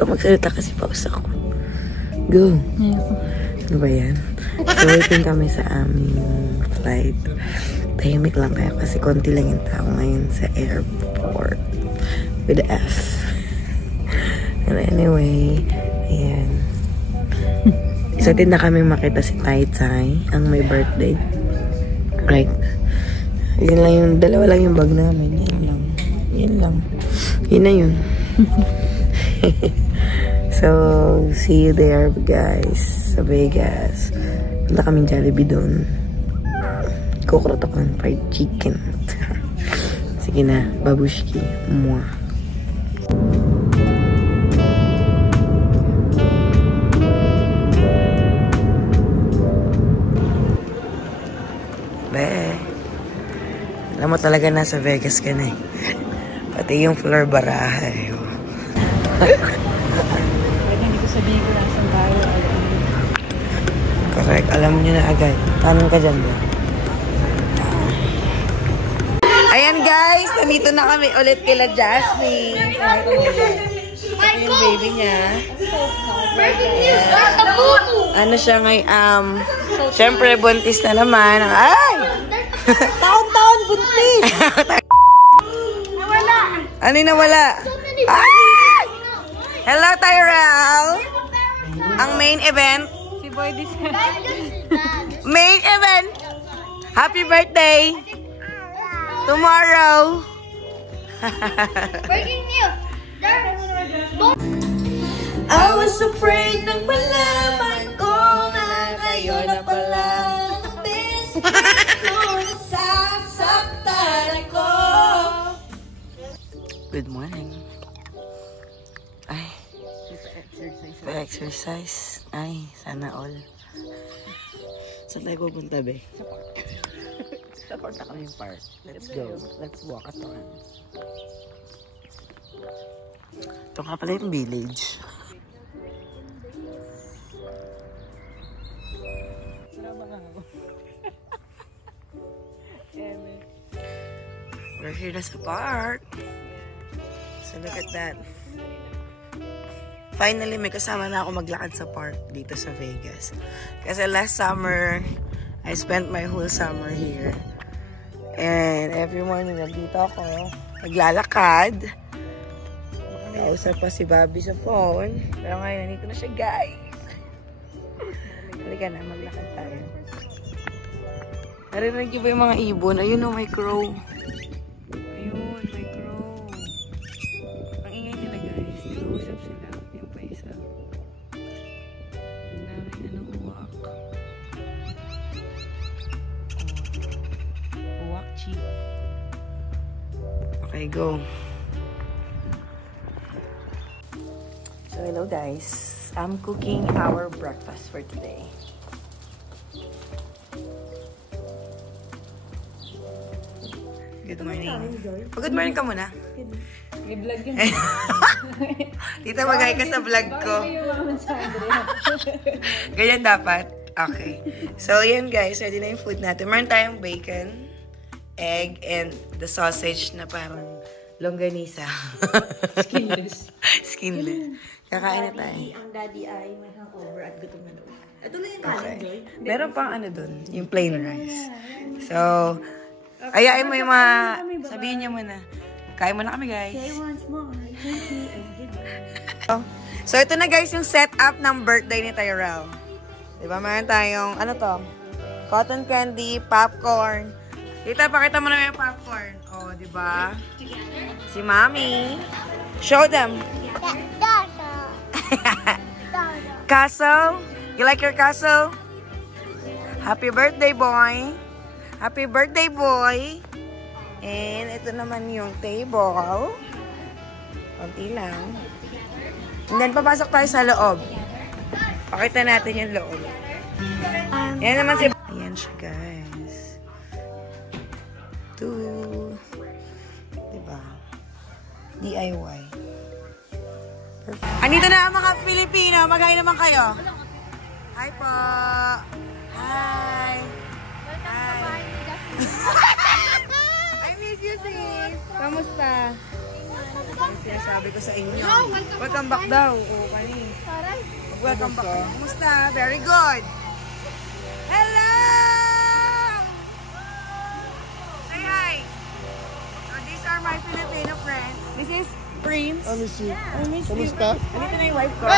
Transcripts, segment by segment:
ka magsalita kasi paus ako. Go. Ano ba yan? So, waiting kami sa aming flight. Tahimik lang kaya kasi konti lang yung tao ngayon sa airport. With the F. And anyway, ayan. Excited na kami makita si Tai Tai, ang may birthday. Right. Yun lang yung, dalawa lang yung bag namin. Yun lang. Yun na yun. So, see you there, guys. Sa Vegas. Punta kaming Jollibee doon. Kukurot ako ng fried chicken. Sige na, babushki. Mwah. Be. Alam mo talaga nasa Vegas ka na eh. Pati yung floor barahay. Hindi ko sabihin ko nasan tayo. Correct. Alam nyo na agad. Tanong ka dyan ba? Ayan guys, nandito na kami ulit kila Jasmine. Ito yung baby niya. Ano siya ngayon? Siyempre, buntis na naman. Ay! Taon-taon buntis! Nawala! Ano yung nawala? Ay! Hello, Tyrell! Ang main event. Si Boy this Main event! Happy birthday! Tomorrow! Breaking news! I was afraid nang malaman ko na kayo na pala ang best kung nasasaktan ako. Good morning. Ay, pa-exercise. Ay, sana all. Saan tayo pupunta, be? Sa park. Sa park na kami yung park. Let's go. Let's walk a ton. Ito ka pala yung village. We're here na sa park. So look at that. Finally, may kasama na ako maglakad sa park dito sa Vegas. Kasi last summer, I spent my whole summer here. And every morning, nandito ako. Naglalakad. Kausap pa si Bobby sa phone. Pero ngayon, nandito na siya, guys. Halika na, maglakad tayo. Narinig niyo ba yung mga ibon? Ayun o, may crow. Ayun, may crow. Ang ingay nila guys. Nag-uusap sila. Yung pa isa. Ang daming uwak. Uwak cheap. Okay, go. So, hello guys. I'm cooking our breakfast for today. Good morning. Good morning ka muna. May vlog yun. Tita, mag-hi ka sa vlog ko. Ganyan dapat. Okay. So, yan guys. Ready na yung food natin. Meron tayong bacon, egg, and the sausage na parang longganisa. Skinless. Skinless. Kakain na tayo. Ang daddy ay may hangover at gutom na doon. Ito lang yung kanin, Joy. Meron pang ano dun, yung plain rice. So, ayain mo yung mga, sabihin niyo muna. Kain muna kami, guys. Say once more. So, ito na guys yung setup ng birthday ni Tyrell. Diba, meron tayong, ano to? Cotton candy, popcorn. Tita, pakita mo na yung popcorn. Oh, diba? Si Mommy. Show them. Castle. You like your castle? Happy birthday, boy. Happy birthday, boy. And ito naman yung table. Kunti lang. And then, papasok tayo sa loob. Pakita natin yung loob. Ayan naman si... Ayan siya, guys. Diba? DIY. Perfect. Andito na ang mga Pilipino. Mag-hi naman kayo. Hi po. Hi. Hi. I miss you, sis. Kamusta? Sinasabi ko sa inyo. Welcome back daw. O, kani. Welcome back. Kumusta? Very good. Hello! Say hi. So, these are my Filipino friends. This is Prince. I miss you. I miss you. Kumusta? Andito na yung wife ko.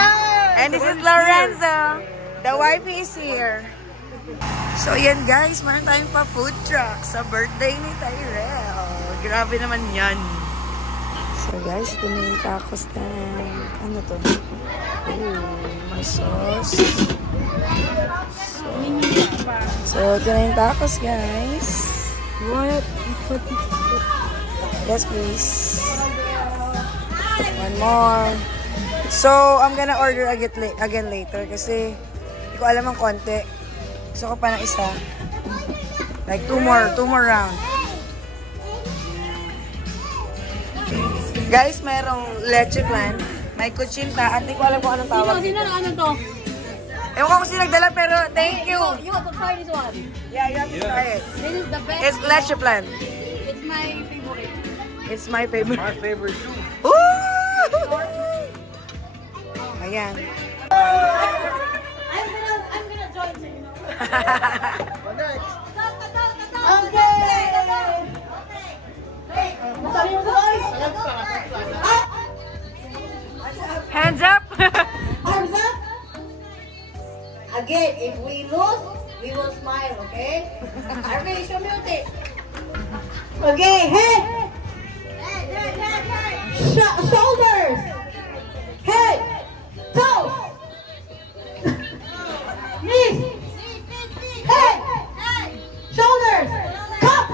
And this is Lorenzo. The wife is here. So, yan guys. Meron tayong pa food truck sa birthday ni Tyrell. Grabe naman yan. So guys, ito na yung tacos na. Ano to? Oh, may sauce. So, ito na yung tacos guys. What? Yes, please. One more. So, I'm gonna order again later kasi hindi ko alam ang konti. Gusto ko pa ng isa. Like two more round. Guys, mayroong leche plan. May kuchinta. At di ko alam kung anong tawag. Sino ano to? Ewan ko kung sino nagdala pero thank you. You have to try this one. Yeah, you have to try it. This is the best. It's leche plan. It's my favorite. It's my favorite. My favorite too. Woo! Ayan. I'm gonna join you. What next? Okay. Hands up! Arms up. Again, if we lose, we will smile, okay? Arvin, show me your tape. Okay, head. Shoulders. Head. Toes. Knees. Head. Shoulders. Cup.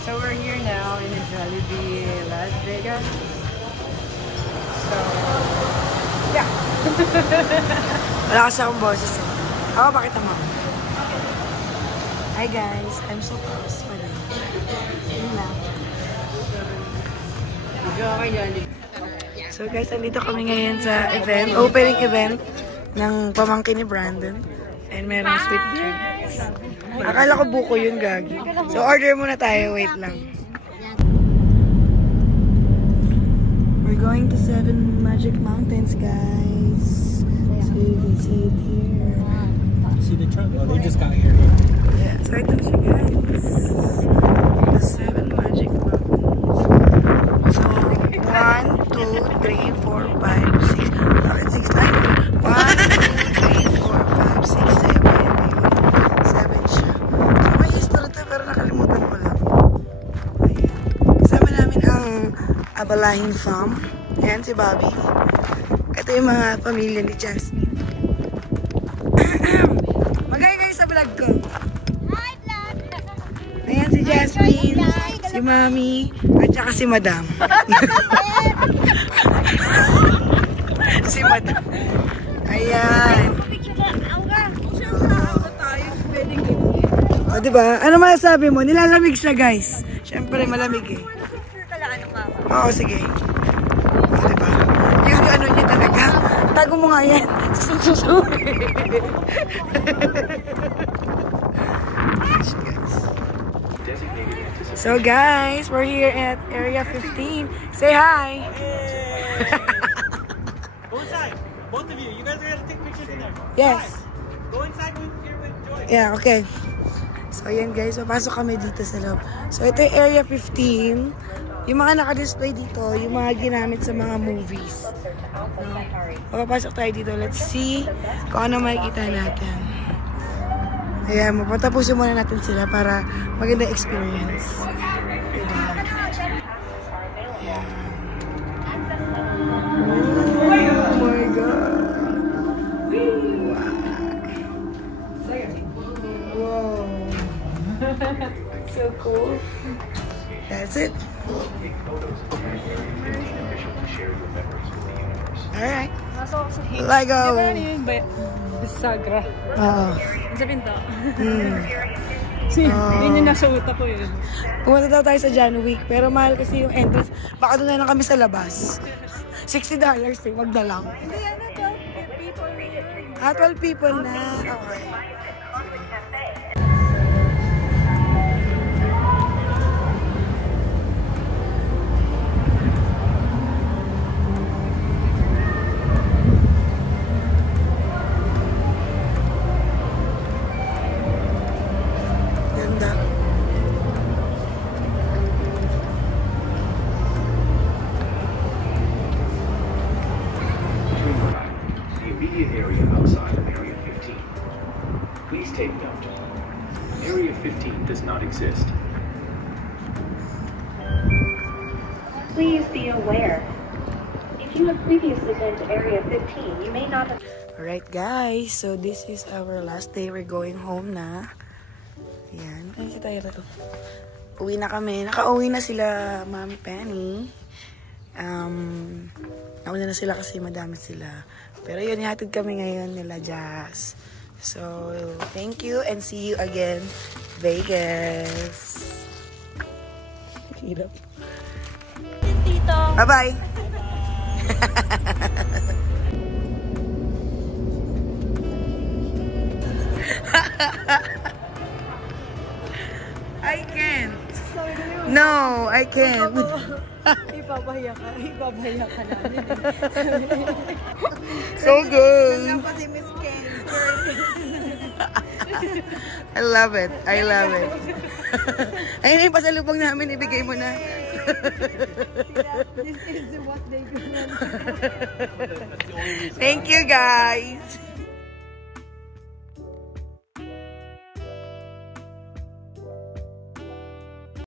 So we're here now in Jollibee, Las Vegas. So, yeah. Wala kasi akong boses. Ako, bakit naman? Hi guys, I'm so close for them. Yun lang. So guys, andito kami ngayon sa event, opening event ng pamangkin ni Brandon. And merong sweet drinks. Akala ko buko yun, gagi. So, order muna tayo. Wait lang. We're going to 7 Magic Mountains, guys. So, you can see it here. See the truck? Oh, they just got here. Yeah, so ito siya, guys. The 7 Magic Mountains. So, 1, 2, 3, 4, 5, 6. Bakit 6 tayo? 1, 2, 3, 4, 5, 6, 7. Abalahin Farm. Ayan si Bobby. Ito yung mga pamilya ni Jasmine. Magay kayo sa vlog ko. Ayan si Jasmine, si Mami, at saka si Madam. Si Madam. Ayan. O, diba? Ano masasabi mo? Nilalamig siya, guys. Siyempre, malamig eh. Oo, sige. O, diba? Yung ano niya talaga. Tago mo nga yan. Sususuwi. So, guys, we're here at Area 15. Say hi! Go inside. Both of you. You guys are going to take pictures in there. Yes. Go inside here with Joy. Yeah, okay. So, ayan guys, papasok kami dito sa loob. So, ito yung Area 15. Yung mga naka-display dito, yung mga ginamit sa mga movies. Papasok tayo dito. Let's see kung ano makikita natin. Ayan, mapatapusin muna natin sila para maganda experience. Diba? Ayan. Oh my God. So cool. That's it. Alright. Lego. Bisagra. Oh. Sa pinto. Yun yung nasuot ako yun. Pumunta daw tayo sa John Wick, pero mahal kasi yung entrance. Baka doon na lang kami sa labas. $60 eh, wag na lang. Hindi, 12 people na yun. 12 people na. Okay. Ganda. The immediate area outside of Area 15. Please take note. Area 15 does not exist. Please be aware. If you have previously been to Area 15, you may not have... Alright guys, so this is our last day. We're going home na. Ayan. Ay, si tayo to. Uwi na kami. Nakauwi na sila, Mami Penny. Nauna na sila kasi madami sila. Pero yun, ihatid kami ngayon nila Jazz. So, thank you and see you again, Vegas. Hirap. Bye-bye. I can't. No, I can't. Ipapahiya ka namin. So good. Tapos si Miss Ken. I love it. I love it. Ayun yung pasalubong namin. Ibigay mo na. This is what they do. Thank you guys.